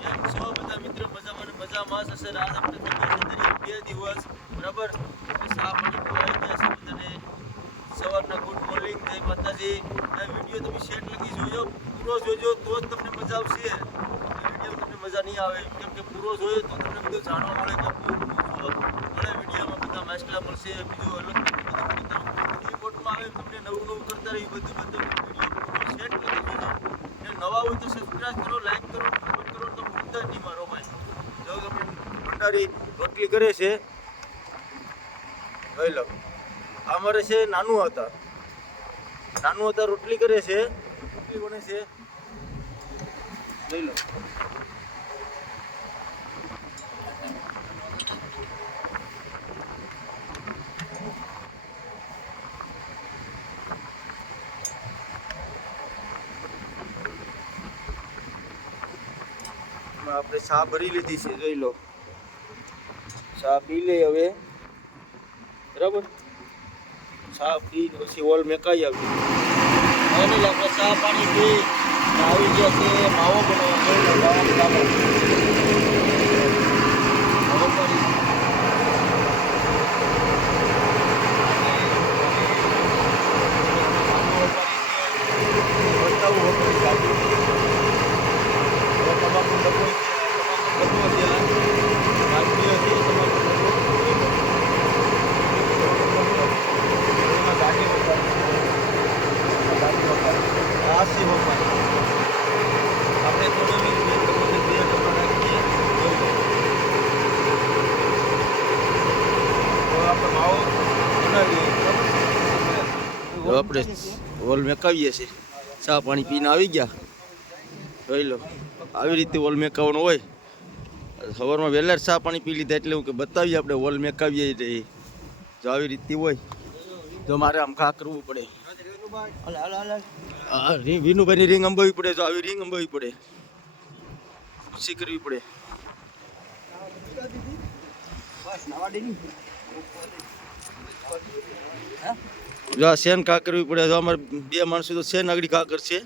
કેમ છો બધા મિત્રો? મજામાં ને મજામાં જ હશે ને? આજ આપણે થઈ ગયા છે 2 દિવસ બરાબર. ચા પાણી પીવા ગયા છે બધાને. સવારના ગુડ મોર્નિંગ, જય માતાજી. આ વિડીયો તમે શેર લગી જોયો, પૂરો જોજો તો જ તમને મજા આવશે. વિડીયો તમને મજા નહીં આવે, કેમ કે પૂરો જોયો તો તમને બધું જાણવા મળે કે મળે. વિડીયોમાં બધા માસ્ટલા મળશે, બીજું અલગ બધું રિપોર્ટમાં આવે. તમને નવું નવું કરતા રહી બધું વિડીયો શેર લગી જોજો. નવા હોય તો સબસ્ક્રાઇબ કરો, લાઈક કરો, કમેન્ટ કરો. તો ભૂલતા જ નહીં મારો ભાઈ. જો તમે ભંડારી રોટલી કરે છે, જોઈ લો. અમારે છે નાનું હતા રોટલી કરે છે, રોટલી બને છે, જોઈ લો. આપણે ચા ભરી લીધી છે, જોઈ લો. ચા પી લે હવે બરાબર. ચા પી પછી ઓલ મેકાઈ આવી. આપણે ચા પાણી પી આવી ગયા છે. માવો બનાવવા આપણે ઓલ મેકાવીએ છીએ. ચા પાણી પીને આવી ગયા, જોઈ લો. આવી રીતે ઓલ મેકાવાનો હોય. સવારમાં વહેલા ચા પાણી પી લીધા એટલે હું કે બતાવીએ આપણે ઓલ મેકાવીએ. જો આવી રીતે હોય તો મારે આમ ઘા કરવું પડે. હા, વિનુભાઈની રીંગ અંબાવી પડે. જો આવી રીંગ અંબાવી પડે, ખુશી કરવી પડે. જો આ શેન કા કરવી પડે. જો અમારે 2 માણસો તો શેન આગળ કા કરશે.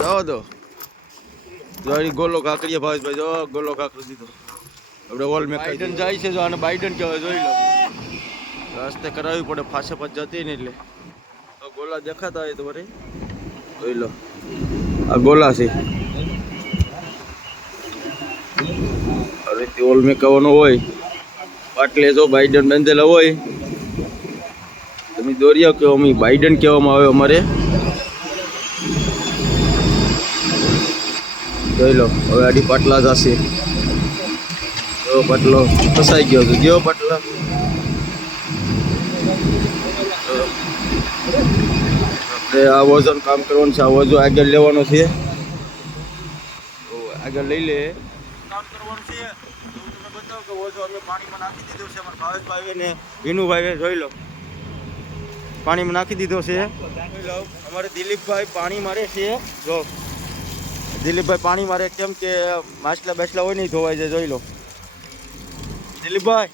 જાઓ દો. જો ગોલો કાકરીએ ભાવેશભાઈ, જો ગોલો કાકરી દીધો. આપણે ઓલ મેં બાઇડન જાય છે. જો આને બાઇડન કહેવાય, જોઈ લો. રસ્તે કરાવવી પડે, ફાસે પાસ જતી ને એટલે. તો ગોલા દેખાતા હોય તો વરે જોઈ લો. આ ગોલા છે. હવે ઓલ મેકાવાનો હોય પાટલે જો બાઇડન બાંધેલા હોય. તમે દોરિયા કહો, અમે બાઇડન કહેવામાં આવે અમારે. જોઈ લો. હવે આડી પાટલા જશે. જો પાટલો ફસાઈ ગયો છે. જેવો પાટલા આપણે આ વજન કામ કરવાનું છે. આ વજન આગળ લેવાનો છે. આગળ લઈ લે કામ કરવાનું છે. હું તમને બતાવું કે વજન અમે પાણીમાં નાખી દીધો છે. અમારા ભાવેશભાઈ ને વિનુભાઈ, જોઈ લો. પાણીમાં નાખી દીધો છે. જોઈ લો. અમારે દિલીપભાઈ પાણી મારે છે. જો દિલીપભાઈ પાણી મારે, કેમ કે માછલા બેસલા હોય નહીં, ધોવાઈ જાય. જોઈ લો દિલીપભાઈ,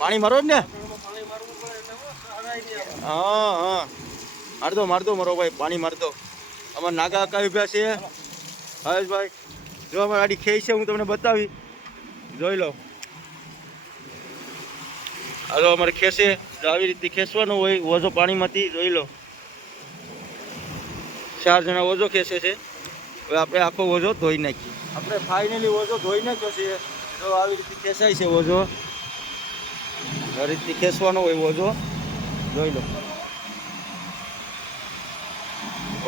પાણી મારો જ ને. હા, મારદો મારો ભાઈ, પાણી મારદો. અમારે નાગા કાકા ઉભ્યા છે. હરેશભાઈ, જો અમારે આડી ખેઈ છે, હું તમને બતાવી. જોઈ લો. હાલો, અમારે ખેંચે. આવી રીતે ખેંચવાનું હોય ઓઝો પાણીમાંથી. જોઈ લો. 4 જણા ઓઝો ખેંચે છે. હવે આપણે આખો ઓઝો ધોઈ નાખીએ. આપણે ફાઇનલી ઓઝો ધોઈ નાખ્યો છે. જો આવી રીતે ખેંચાય છે ઓઝો. આ રીતે ખેંચવાનો હોય ઓઝો. જોઈ લો.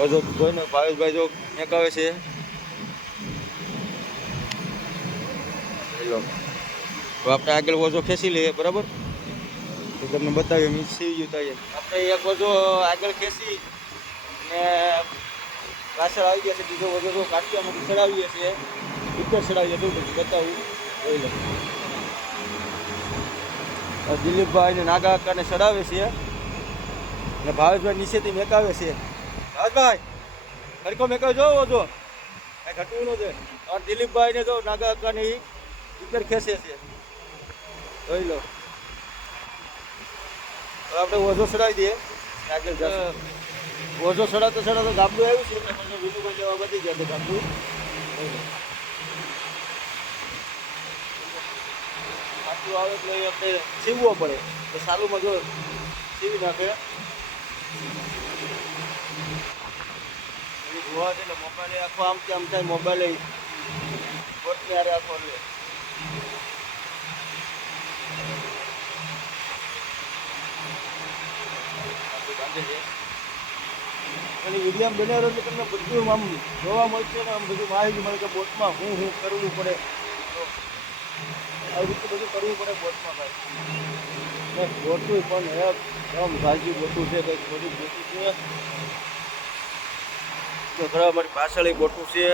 ઓઝો ધોઈને ભાવેશભાઈ જો મેકાવે છે. જોઈ લો. તો આપણે આગળ ઓઝો ખેંચી લઈએ બરાબર. તો તમને બતાવીએ મીન્સ સીવ્યું થાય. આપણે એક ઓઝો આગળ ખેંચી ને પાછળ આવી ગયા છે. બીજો વગર તો કાઠિયામાંથી ચડાવીએ છીએ, ઉપર ચડાવીએ તો બધું બતાવું. જોઈ લો. દિલીપભાઈ ને નાગા કાકાને ચડાવે છે ને ભાવેશભાઈ નીચેથી મેકાવે છે. ભાવેશભાઈ ખડકો મેકાવ જોવો જો કાંઈ ઘટવું ન છે. અને દિલીપભાઈ ને જો નાગા કાકાને ઉપર ખેંચે છે. જોઈ લો. આપણે ઓઝો ચડાવી દઈએ આગળ જશે. ઓઝો ચડાતો ગાબડું આવ્યું છે એટલે મને વિનુભાઈ લેવા બધી ગયા ગાબડું. આટલું આવે એટલે આપણે સીવવો પડે તો સાલુમાં જો સીવી નાખે જોવા દે એટલે મોબાઈલ આખો આમ કે આમ થાય. મોબાઈલ પોતની હારે આખો લે બાંધે છે. અને વિડીયો બનાવ્યો એટલે તમને બધું આમ જોવા મળશે ને આમ બધું માહિતી મળે કે બોટમાં હું કરવું પડે. આવી રીતે બધું કરવું પડે બોટમાં ભાઈ. બોટું પણ એકદમ ભાજી બોટું છે, કંઈક બધું બોટું છે. તો ખરા મારી પાછળ બોટું છે,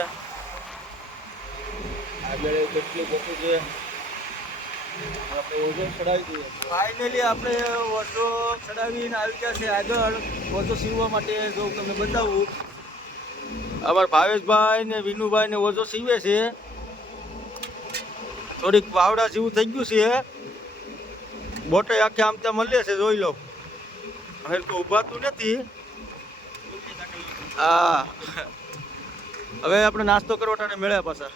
આગળ કેટલી બોટું છે. આપણે ઓઝો ચડાવી દઈએ. ફાઇનલી આપણે ઓઝો ચડાવીને આવી ગયા છે આગળ ઓઝો સીવવા માટે. જો તમને બતાવું, અમારા ભાવેશભાઈ ને વિનુભાઈ ને ઓઝો સીવે છે. થોડીક વાવડા જેવું થઈ ગયું છે. બોટે આખે આમ ત્યાં મળે છે, જોઈ લો. હવે તો ઉભાતું નથી. હા, હવે આપણે નાસ્તો કરવા ટાણે મળ્યા પાછા.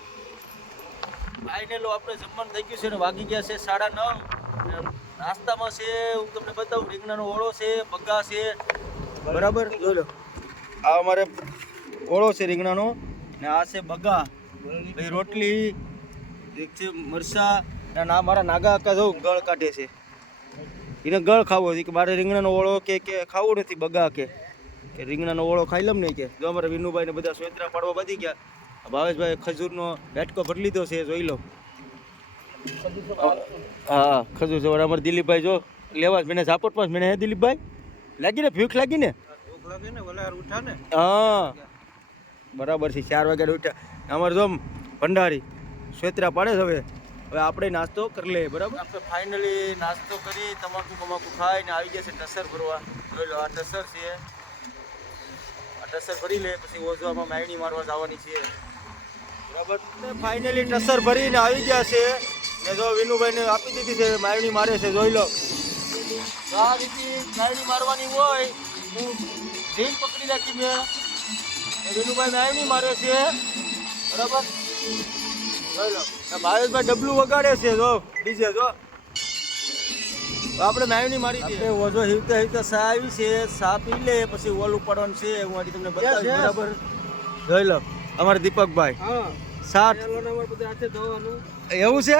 ફાઇનલ આપણે જમવાનું થઈ ગયું છે ને વાગી ગયા છે 9:30. નાસ્તામાં છે હું તમને બતાવું, રીંગણાનો ઓળો છે, બગા છે, બરાબર જોઈ લો. આ અમારે ઓળો છે રીંગણાનો ને આ છે બગા. પછી રોટલી એક છે મરસા. અને આ મારા નાગા આકા જો ગળ કાઢે છે. એને ગળ ખાવો છે કે મારે રીંગણાનો ઓળો કે ખાવું નથી. બગા કે રીંગણાનો ઓળો ખાઈ લમ નહીં કે. જો અમારા વિનુભાઈ ને બધા સોયત્રા પાડવા બધી ગયા. ભાવેશભાઈ ખજૂરનો બેટકો ભરી લીધો છે, જોઈ લો. હા, ખજૂર છે. અમારે દિલીપભાઈ જો લેવા મેને ઝાપટ પાસ મેને હે દિલીપભાઈ લાગી ને ભૂખ લાગી ને. હા બરાબર છે. 4 વાગ્યા ઉઠ્યા. અમારે જો ભંડારી સોયત્રા પાડે છે. હવે આપણે નાસ્તો કરી લઈએ, બરાબર. આપણે ફાઇનલી નાસ્તો કરી તમાકુ ખાઈને આવી ગયા છે ટસર ભરવા. જોઈ લો, આ ટસર છે. આ ટસર ભરી લે પછી ઓઝવામાં માયણી મારવા જવાની છે, બરાબર. ફાઇનલી ટસર ભરીને આવી ગયા છે ને જો વિનુભાઈને આપી દીધી છે. માયણી મારે છે, જોઈ લો. આ રીતે માયણી મારવાની હોય. હું રીંગ પકડી રાખી મેં. વિનુભાઈ માયણી મારે છે, બરાબર. જોઈ લો. ભાવેશભાઈ ડબલું વગાડે છે, જો ડીજે જો. આપણે માયણી મારી દઈએ. ઓઝો હિવતા સા આવી છે. સા પી લે પછી ઓલું પડવાનું છે. હું આથી તમને બતાવીશ, બરાબર. જોઈ લો અમારે દીપકભાઈ. હા, 60 એવું છે.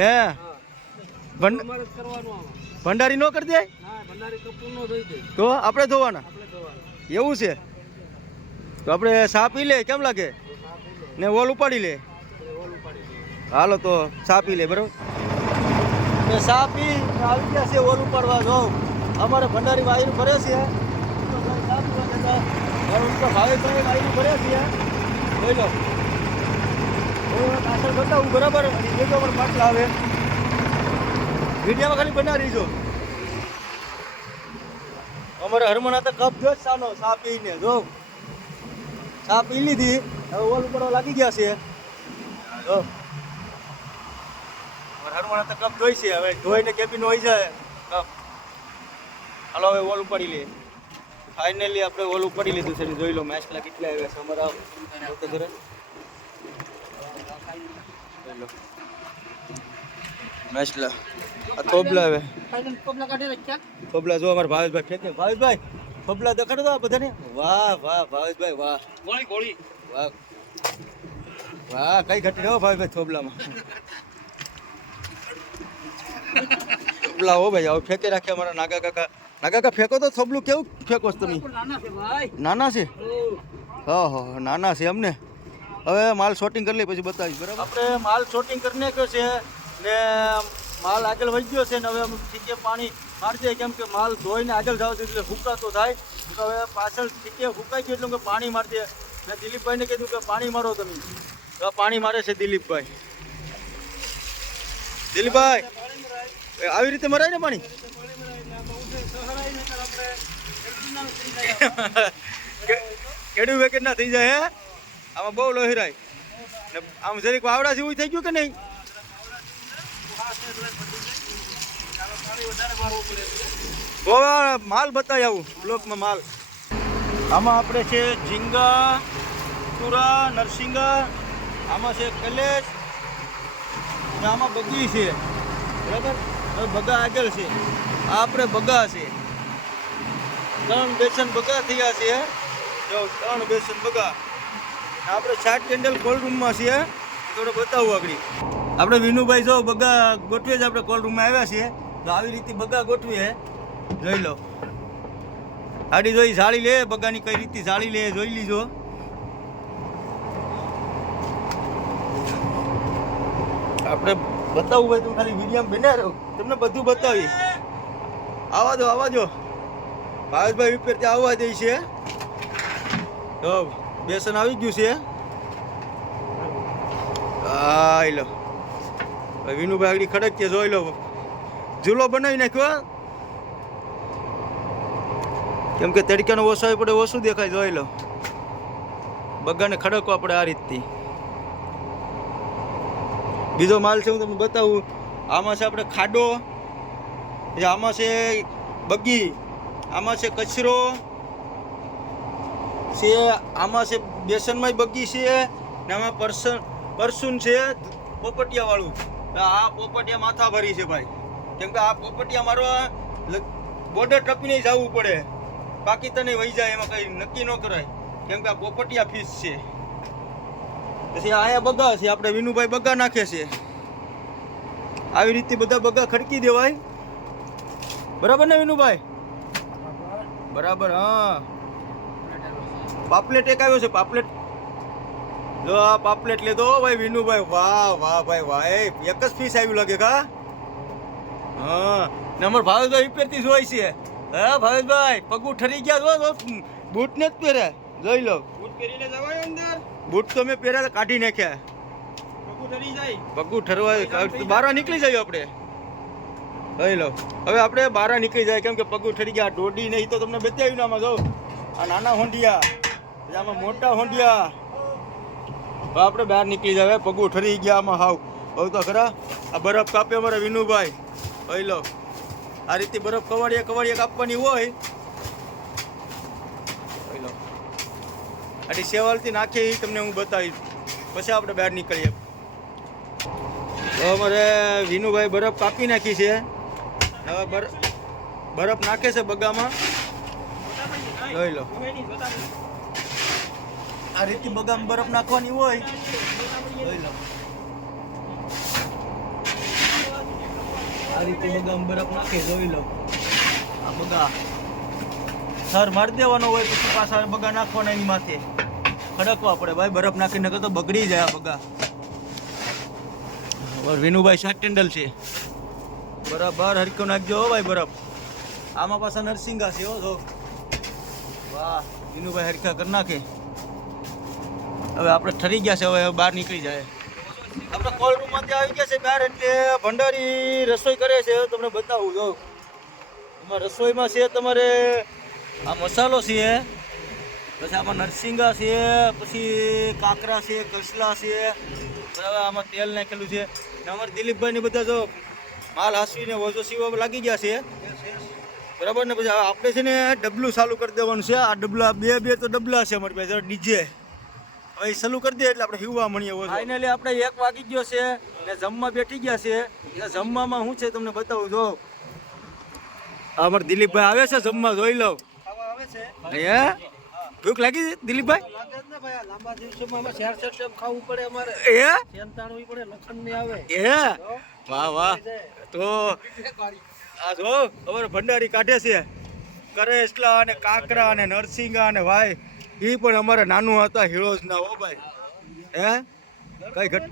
હે ભંડારી નો કરી દે તો આપણે ધોવાના એવું છે. તો આપણે સા પી લે, કેમ લાગે ને ઓલ ઉપાડી લે. હાલો તો સા પી લે, બરાબર. સા પી આવી ગયા છે ઓલ ઉપાડવા. જો અમારે ભંડારી વાયરું ભરે છે. ભાવેશભાઈ વાયરું ભરે છે, જોઈ લો. પાછળ બતાવું, બરાબર. જોજો પણ પાટલા આવે વિડીયામાં ખાલી બનાવી રહીજો. અમારે હરમણા તો કપ જો સાનો સા પીને જો સા પી લીધી. હવે ઓલ ઉપર લાગી ગયા છે. જો હરમણા તો કપ ધોઈ છે. હવે ધોઈને કેબિન હોય જાય કપ. હાલો હવે ઓલ ઉપાડી લે. ફાઇનલી આપણે ઓલ ઉપાડી લીધું છે. જોઈ લો મેચલા કેટલા આવ્યા છે અમારા ઘરે. મેચલા આ થોબલા આવે. થોબલા જો અમારા ભાવેશભાઈ ફેંકે. ભાવેશભાઈ થોબલા દેખાડો તો બધાને. વાહ વાહ ભાવેશભાઈ વાહ. વાહ વાહ, કઈ ઘટી રહ્યો ભાવેશભાઈ થોબલામાં. થોબલા હો ભાઈ, હવે ફેંકે રાખે અમારા નાગા કાકા. નાગા કાકા ફેંકો તો થોબલું કેવું ફેંકો છો તમે? નાના છે. હા હા નાના છે અમને. હવે માલ શોટિંગ કરી લઈએ પછી બતાવીશ, બરાબર. આપણે માલ શોટિંગ કરી નાખ્યો છે ને માલ આગળ વહી ગયો છે ને હવે અમે ઠીકે પાણી મારજે, કેમ કે માલ ધોઈને આગળ જાવ છે એટલે હુકાતો થાય. તો હવે પાછળ ઠીકે હુકાઈ ગયું એટલે પાણી મારજે. મેં દિલીપભાઈને કીધું કે પાણી મારો તમે. તો પાણી મારે છે દિલીપભાઈ. દિલીપભાઈ આવી રીતે મરાય ને પાણી. કેડું વેકેટ ના થઈ જાય હે. આમાં બહુ લોહીરાય ને આમ જરીક વાવડા જેવું થઈ ગયું કે નહીં. માલ બતાવી આવું બ્લોકમાં માલ. આમાં આપણે છે ઝીંગા, તુરા, નરસિંગા, આમાં છે કલેશ અને આમાં બગી છે. બરાબર, હવે બગા આગળ છે. આ આપણે બગા છે, 3 બેસન બગા થયા છે. જો 3 બેસન બગા. આપણે 60 કેન્ડલ કોલ્ડ રૂમમાં છીએ, થોડું બતાવું આગળ. આપણે વિનુભાઈ જો બગા ગોઠવે જ આપણે કોલ્ડ રૂમમાં આવ્યા છીએ. તો આવી રીતે બગા ગોઠવીએ, જોઈ લો. આડી જોઈ જાળી લે, બગાની કઈ રીતે જાળી લે જોઈ લીજો. આપણે બતાવું ભાઈ, તું ખાલી વિડીયો બન્યા રહો, તમને બધું બતાવી. આવા દો ભાવેશભાઈ ઉપર ત્યાં આવવા દે છે. તો બેસન આવી ગયું છે. હા લો વિનુભાઈ આગળ ખડક છે, જોઈ લો. ઝૂલો બનાવી નાખ્યો, કેમ કે તડકાનો ઓછો આવી પડે, ઓછું દેખાય. જોઈ લો, બગાને ખડકવા પડે આ રીતથી. બીજો માલ છે હું તમને બતાવું. આમાં છે આપણે ખાડો, આમાં છે બગી, આમાં છે કચરો છે, આમાં છે બેસનમાંય બગી છે, ને આમાં પરસુન છે પોપટિયા વાળું. આ પોપટિયા માથા ભરી છે ભાઈ, કેમ કે આ પોપટિયા મારવા બોર્ડર ટપીને જવું પડે, બાકી તને વહી જાય, એમાં કઈ નક્કી ન કરાય, કેમ કે આ પોપટિયા ફીસ છે. પછી આયા બગા છે, આપણે વિનુભાઈ બગા નાખે છે. આવી રીતે બધા બગા ખડકી દેવાય. બરાબર ને વિનુભાઈ? બરાબર. હા, પાપલેટ એક આવ્યો છે, પાપલેટ. જો આ પાપલેટ લેતો ભાઈ વિનુભાઈ. વાહ ભાઈ વાહ, એક જ પીસ આવ્યું લાગે કા. હા, ને અમાર ભાવેશભાઈ ઉપરથી જોઈ છે. હા ભાવેશભાઈ, પગું ઠરી ગયા, જો બૂટ ને જ પહેરે. જોઈ લો, બૂટ પહેરીને જવાય અંદર. બૂટ તો મેં પહેર્યા કાઢી નાખ્યા. પગું ઠરી જાય, પગું ઠરવા બહાર નીકળી જાય આપણે. જોઈ લો, હવે આપણે બહાર નીકળી જાય, કેમ કે પગું ઠરી ગયા. દોડી નહીં તો તમને બતાવ્યું ને. આમાં જો આ નાના હોંડિયા, આમાં મોટા હોંડિયા. આપણે બહાર નીકળી જાય, પગું ઠરી ગયા આમાં. હાવ હવે તો ખરા. આ બરફ કાપે અમારા વિનુભાઈ. જોઈ લો, આ રીતે બરફ કવાડીએ કાપવાની હોય. જોઈ લો, આડી સેવાલથી નાખીએ એ તમને હું બતાવીશ, પછી આપણે બહાર નીકળીએ. તો અમારે વિનુભાઈ બરફ કાપી નાખી છે. હવે બરફ નાખે છે બગામાં. જોઈ લો, આ રીતે બગામાં બરફ નાખવાની હોય. જોઈ લો, આ રીતે બગામાં બરફ નાખે. જોઈ લો, આ બગા સર મારી દેવાનો હોય, પછી પાછા બગા નાખવાના એની માથે ખડકવા પડે ભાઈ. બરફ નાખીને તો બગડી જાય આ બગા. વિનુભાઈ 60 કેન્ડલ છે, બરાબર હરકો નાખજો ભાઈ બરફ. આમાં પાછા નરસિંગા છે. હો જો, વાહ, વિનુભાઈ હરકા કરી નાખે. હવે આપણે ઠરી ગયા છે, હવે બહાર નીકળી જાય. આપણે કોલ્ડ રૂમમાંથી આવી ગયા છે બહાર, એટલે ભંડારી રસોઈ કરે છે. તમને બતાવું. જો એમાં રસોઈમાં છે તમારે આ મસાલો છે, પછી આમાં નરસિંગા છે, પછી કાકરા છે, કસલા છે, બરાબર. આમાં તેલ નાખેલું છે. ને અમારે દિલીપભાઈ ને બધા જો માલ હાસવીને વોજો સીવા લાગી ગયા છે, બરાબર ને. પછી આપણે છે ને ડબલું ચાલુ કરી દેવાનું છે. આ ડબલા બે તો ડબલા છે અમારી પાસે ડીજે. હવે ચાલુ કરી દે એટલે આપણે હિવવા મળીએ. ફાઇનલી આપણે 1 વાગી ગયો છે ને જમવા બેઠી ગયા છે. જમવામાં શું છે તમને બતાવું. જો અમારે દિલીપભાઈ આવે છે જમવા. જોઈ લો, હે ભૂખ લાગી છે દિલીપભાઈ? લાંબા દિવસોમાં ખાવું પડે અમારે. વાહ વાહ. તો આ જો અમારે ભંડારી કાઢે છે, કરેસલા અને કાકરા અને નરસિંગા અને ભાઈ એ પણ અમારે નાનું હતા હીરોઝ ના. હો ભાઈ, હે કઈ ઘટ.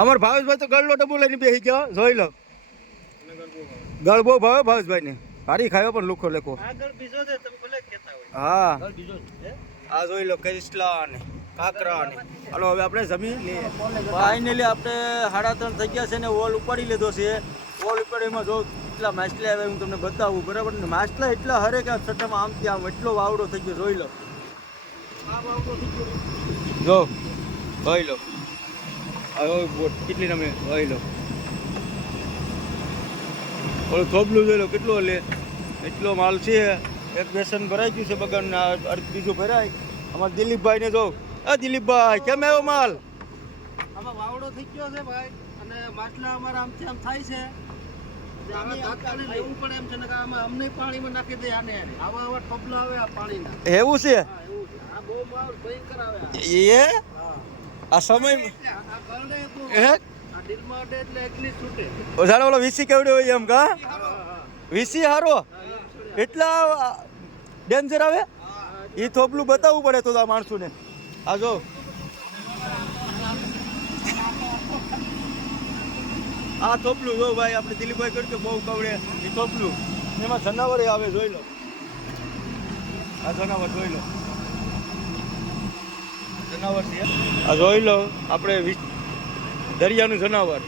અમારે ભાવેશભાઈ તો ગળલો ડબ્બો લઈને બેસી ગયા. જોઈ લો, ગળ બહુ ભાવે ભાવેશભાઈ ને. હારી ખાયો પણ લુખો લેખો. હા, આ જોઈ લો કરેસલા અને કાકરા ને. હાલો હવે આપણે જમી લઈએ. ફાઇનલી આપણે 3:30 થઈ ગયા છે ને વોલ ઉપાડી લીધો છે. વોલ ઉપાડીમાં જો એટલા માછલા આવે હું તમને બતાવું, બરાબર ને. માછલા એટલા હરે કે છઠ્ઠામાં આમ ત્યાં આમ એટલો વાવડો થઈ ગયો. જોઈ લો, જો જોઈ લો, બોટ કેટલી તમે જોઈ લો. ઓલું થોબલું જોઈ લો કેટલો લે, એટલો માલ છે. એક બેસન ભરાઈ ગયું છે બગન, અર્ધ બીજું ભરાય. અમારા દિલીપભાઈને જો, દિલીપભાઈ કેમ આવ્યો માલ? આમાં વાવડો થઈ ગયો છે ભાઈ, અને માટલા અમારા આમથી આમ થાય છે. લેવું પડે એમ છે ને, આમાં અમને પાણીમાં નાખી દે. આને આવા આવા ટોપલા આવે આ પાણીના. એવું છે? આ બહુ માલ ભયંકર આવે. એ આ સમય આ કરડે તો હે આ ડીલમાં અડે એટલે એકલી છૂટે. ઓઝાડો ઓલો વીસી કેવડે હોય એમ કા? વીસી હારો એટલા ડેન્જર આવે? એ થોપલું બતાવવું પડે તો આ માણસોને. આ જો આ થોપલું જો ભાઈ, આપણે દિલીપભાઈ કર્યું કે બહુ કવડે એ થોપલું. એમાં જનાવર આવે, જોઈ લો. આ જનાવર જોઈ લો, જનાવર છે. આ જોઈ લો, આપણે દરિયાનું જનાવર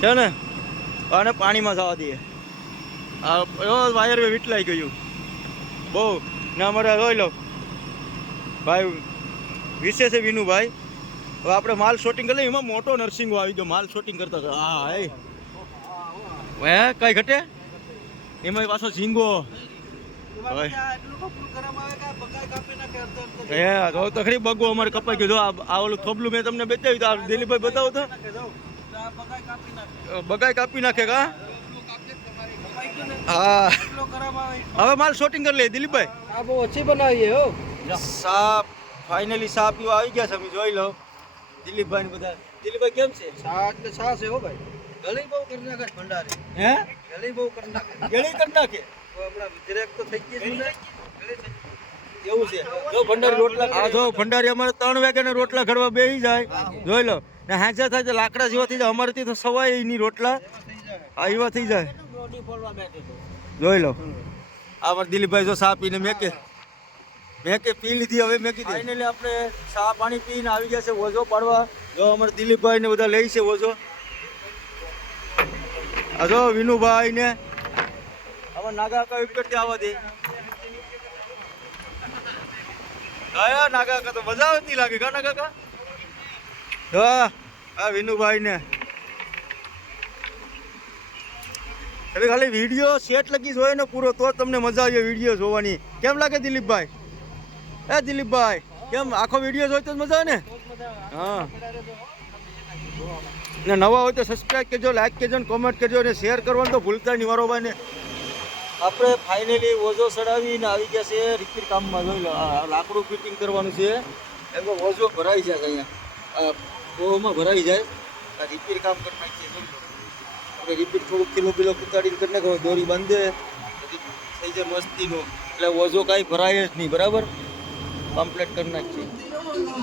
છે ને, અને પાણીમાં જવા દઈએ. આ વાયર વીટલાઈ ગયું બહુ ને. અમારે જોઈ લો ભાઈ વિશે છે વિનુભાઈ. હવે આપણે માલ શૂટિંગ કરી લઈએ. એમાં મોટો નર્સિંગો આવી ગયો માલ શૂટિંગ કરતા હતા. હા હે કઈ ઘટે એમાં પાછો ઝીંગો હે તો ખરી બગો અમારે કપાઈ ગયો. જો આ ઓલું થોબલું મેં તમને બતાવ્યું તો આ દિલીપભાઈ બતાવો તો બગાઈ કાપી નાખે કા? હા હવે માલ શૂટિંગ કરી લે દિલીપભાઈ. આ બહુ ઓછી બનાવીએ હો. સાપ ફાઇનલી સાપ પીવા આવી ગયા છે. અમે જોઈ લો દિલીપભાઈ ને બધા. દિલીપભાઈ કેમ છે? શાક ને છાસ છે હો ભાઈ. ગળી બહુ કરી નાખે ભંડારી. હે ગળી બહુ કરી નાખે. ગળી કરી નાખે હમણાં વિજરેક તો થઈ ગઈ છે ને. એવું છે. જો ભંડારી રોટલા, આ જો ભંડારી અમારે 3 વાગ્યાના રોટલા ઘડવા બેસી જાય. જોઈ લો ને હાજર થાય તો લાકડા જેવા થઈ જાય. અમારેથી તો સવાય એની રોટલા આ એવા થઈ જાય. જોઈ લો અમારે દિલીપભાઈ જો ચા પીને મેં કે પી લીધી. હવે મેં કીધી ફાઇનલી આપણે ચા પાણી પીને આવી ગયા છે ઓઝો પાડવા. જો અમારે દિલીપભાઈ ને બધા લઈ છે ઓઝો. આ જો વિનુભાઈ ને અમારે નાગા કા ઉપરથી આવવા દે. આયા નાગા કા તો મજા આવતી લાગે કા નાગા કા? હા આ વિનુભાઈ ને હવે ખાલી વિડીયો સેટ લગી જોઈએ ને પૂરો તો તમને મજા આવે વિડીયો જોવાની. કેમ લાગે દિલીપભાઈ? હે દિલીપભાઈ કેમ આખો વિડીયો જોઈ તો મજા આવે ને? હા ને નવા હોય તો સબસ્ક્રાઈબ કરજો, લાઈક કરજો ને કોમેન્ટ કરજો અને શેર કરવાનું તો ભૂલતા નહીં મારો ભાઈ ને. આપણે ફાઇનલી ઓઝો ચડાવીને આવી ગયા છે રિપેર કામમાં. જોઈ લો આ લાકડું ફિટિંગ કરવાનું છે. એમાં ઓઝો ભરાઈ જાય અહીંયા બહુમાં ભરાઈ જાય. આ રિપેર કામ કરી નાખીએ. જોઈ લો આપણે રિપીટ થોડુંક કિલો બિલો કુતાડીને કરી નાખો, દોરી બાંધે થઈ જાય મસ્તીનું. એટલે ઓઝો કાંઈ ભરાય જ નહીં. બરાબર કમ્પ્લીટ કરી નાખીએ.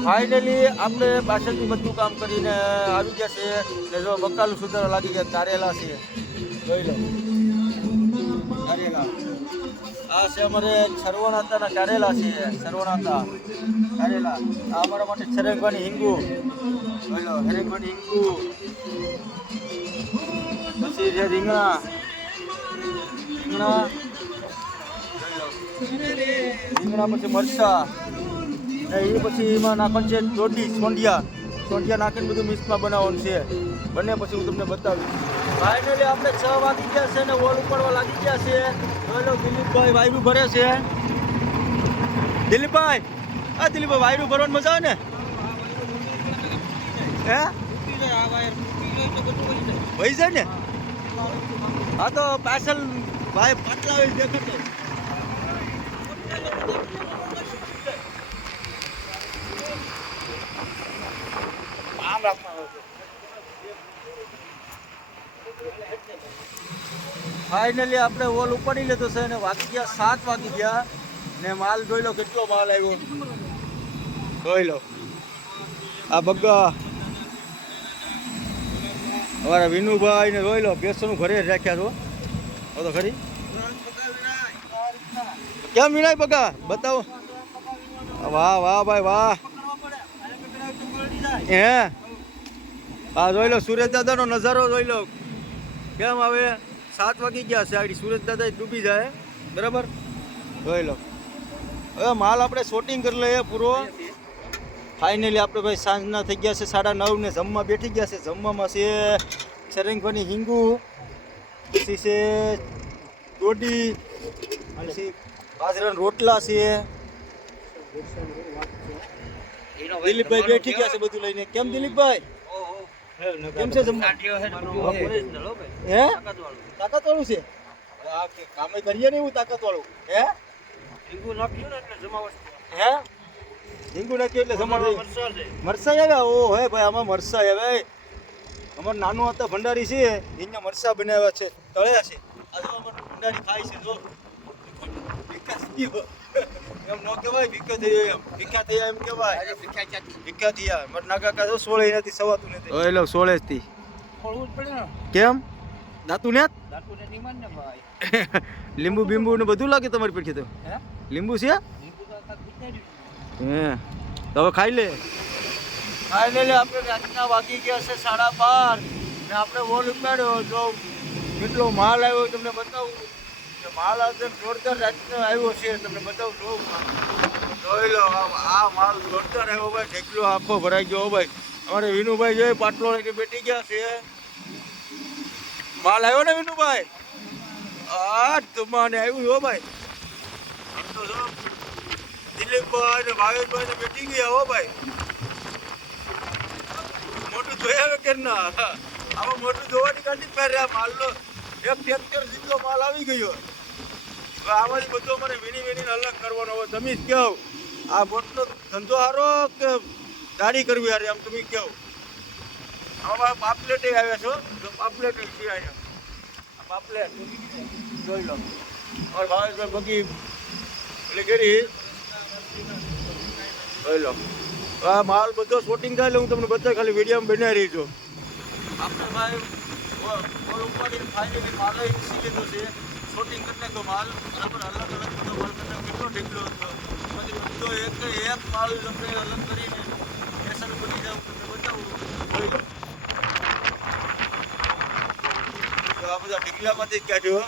ફાઇનલી આપણે પાછળથી બધું કામ કરીને આવી ગયા છે. ને જો બકાલું સુધારા લાગી ગયા. કારેલા છે જોઈ લો, કારેલા. આ છે અમારે સરવણાતાના કારેલા છે. સરવણાતા કારેલા. આ અમારા માટે સરંગવાની હિંગુ. જોઈ લો સરંગવાની હિંગુ. પછી છે રીંગણા. પછી મરચા ને એ પછી એમાં નાખવાનું છે સોંડિયા નાખીને બધું મિક્સમાં બનાવવાનું છે. બને પછી હું તમને બતાવીશ. ફાઇનલી આપણે 6 વાગી ગયા છે ને વોલ ઉપાડવા લાગી ગયા છે. બોલો દિલીપભાઈ વાયરું ભરે છે. દિલીપભાઈ વાયરું ભરવાની મજા આવે ને? હે વહી જાય ને? હા તો પાછળ ભાઈ પાટલા દેખાતો આમ રાખવાનું. ફાઇનલી આપણે વોલ ઉપાડી લીધો છે ને વાગી ગયા 7 વાગી ગયા ને માલ જોઈ લો કેટલો માલ આવ્યો. જોઈ લો આ બગ્ગા અમારા વિનુભાઈ ને જોઈ લો બેસવાનું ઘરે રાખ્યા છો તો ખરી. કેમ વિનાય બગા બતાવો. વાહ વાહ ભાઈ વાહ. હે હા જોઈ લો સુરેશ દાદાનો નજારો જોઈ લો કેમ. હવે 7 વાગી ગયા છે. આડી સુરેશ દાદા ડૂબી જાય. બરાબર જોઈ લો. હવે માલ આપણે શૂટિંગ કરી લઈએ પૂરો. ફાઇનલી આપણે ભાઈ સાંજના થઈ ગયા છે 9:30 ને જમવા બેઠી ગયા છે. જમવામાં છે સરંગવાની હિંગુ પછી છે દોડી, પછી બાજરાના રોટલા છે. દિલીપભાઈ બેઠી ગયા છે બધું લઈને. કેમ દિલીપભાઈ, કેમ છે જમવા? હે તાકાત વાળું છે? આ કામે કરીએ ને એવું તાકાત વાળું. હે લીંબુ નાખ્યું ને એટલે જમાવટ હે લીંબુ નાખ્યું એટલે જમાડ મરસાઈ આવ્યા. ઓ હે ભાઈ, આમાં મરસાઈ આવે. અમાર નાનું હતા ભંડારી છે, અહીંયા મરસા બનાવ્યા છે, તળ્યા છે. આ જો અમાર ભંડારી ખાય છે. જો વિકાસ થયો એમ ન કહેવાય, ભીખો થયો એમ. ભીખા થયા એમ કહેવાય. ભીખા થયા. મારા નાકા કા જો 16 નથી, સવાતું નથી. ઓય લો 16 થી ખોળવું જ પડે ને. કેમ દાતું ને દાંતુને નિમાન ને ભાઈ. લીંબુ બીંબુ ને બધું લાગે તમારી પેઠી તો. હે લીંબુ છે? લીંબુ તો આખા પીટાઈ હે તો હવે ખાઈ લે. ફાઇનલી આપણે રાતના વાગી ગયા છે 12:30 ને આપણે વોલ ઉપાડ્યો. જો કેટલો માલ આવ્યો તમને બતાવું. કે માલ આજે જોરદાર રાતનો આવ્યો છે, તમને બતાવું. જોઈ લો, આ માલ જોરદાર આવ્યો ભાઈ. ઢેકલો આખો ભરાઈ ગયો ભાઈ. અમારે વિનુભાઈ જોઈએ પાટલો લઈને બેઠી ગયા છે. માલ આવ્યો ને વિનુભાઈ? આ તમાને આવ્યું હો ભાઈ. તો જો દિલીપભાઈ ને ભાવેશભાઈ ને બેઠી ગયા હો ભાઈ. મોટું જોયા કે ના? આમાં મોટું જોવાની કાઢી પહેર્યા. માલનો એક ટ્રેક્ટર જેટલો માલ આવી ગયો. હવે આમાંથી બધો મને વીણીને અલગ કરવાનો હોય. તમે જ કહો, આ મોટલો ધંધો સારો કે દાઢી કરવી હારી? આમ તમે કહો. આમાં પાપલેટ આવ્યા છો તો પાપલેટ છે અહીંયા. આ પાપલેટ જોઈ લો. और भावेशભાઈ બગી એટલે કરી જોઈ લો. આ માલ બધો શૂટિંગ થાય એટલે હું તમને બધા ખાલી વિડીયોમાં બનાવી રહી છું. આપણે ભાઈ ઓલ ઉપાડીને ફાઇનલી માલ ઈસી લીધો છે. શૂટિંગ કરીને તો માલ બરાબર અલગ અલગ બધો માલ કરીને કેટલો ઢીકલો હતો. પછી બધો એક માલ આપણે અલગ કરીને એસર બની જાવ તમને બતાવું. જોઈ લો. આ બધા ઢીકલામાંથી જ કાઢ્યો.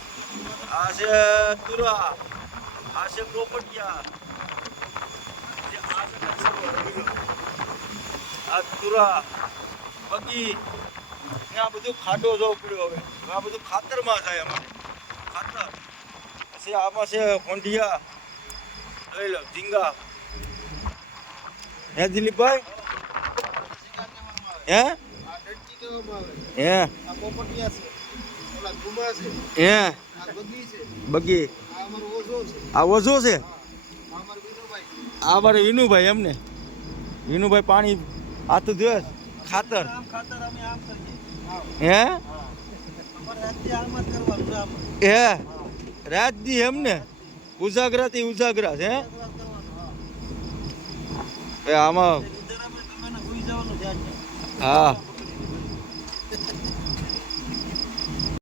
આ છે તુરા, આ છે પોપટિયા, આ તુરા બગી ને આ બધું ખાડો જવું પડ્યો. હવે આ બધું ખાતરમાં થાય અમારે. ખાતર પછી આમાં છે ફોંડિયા. જોઈ લો ઝીંગા. હે દિલીપભાઈ? હે આ ડંકી કહેવામાં આવે. હે આ પોપટિયા છે. ઓલા ધુમા છે. હે આ બગી છે. બગી. આ અમારો ઓઝો છે. આ ઓઝો છે. આ અમારો વિનુભાઈ છે. આ મારે વિનુભાઈ એમને. વિનુભાઈ પાણી આતું દે ખાતર. આમ ખાતર અમે આમ કરીએ. આવ. હે હા. અમારે રાતથી આમ જ કરવાનું છે આમ. હે રાજદી એમને ઉજાગરાથી ઉજાગરા છે. કરવાનું, હા. આમાં નિંદર આપણે તમે ને સુઈ જવાનું છે આજે. હા